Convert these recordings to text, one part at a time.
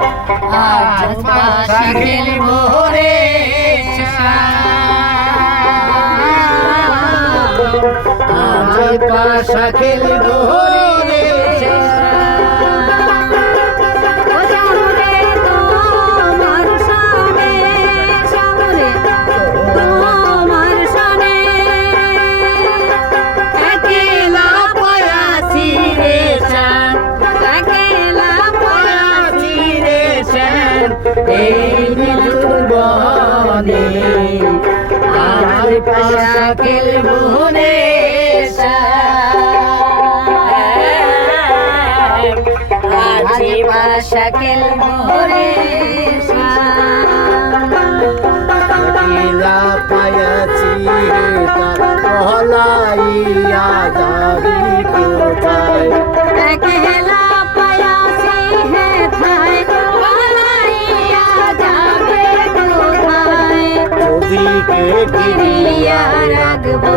আজ পাশা খেলবো রে আজ পাশা খেলবো রে এই যুবনে আজ পাশা খেলবো রে আজ পাশা খেলবো রে একলা পায়াছি পহলাইয়া যাবি কোথায় একলা পায়াছি হে থাই পহলাইয়া যাবে কোথায় চোদিকে গিরিয়া রাখবো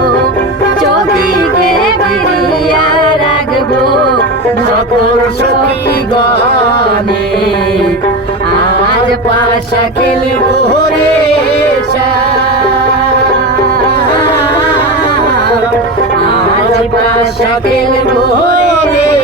চোদিকে গিরিয়া রাখবো সকল সখী গানে আজ পাশা খেলবো রে আজ পাশা খেলবো রে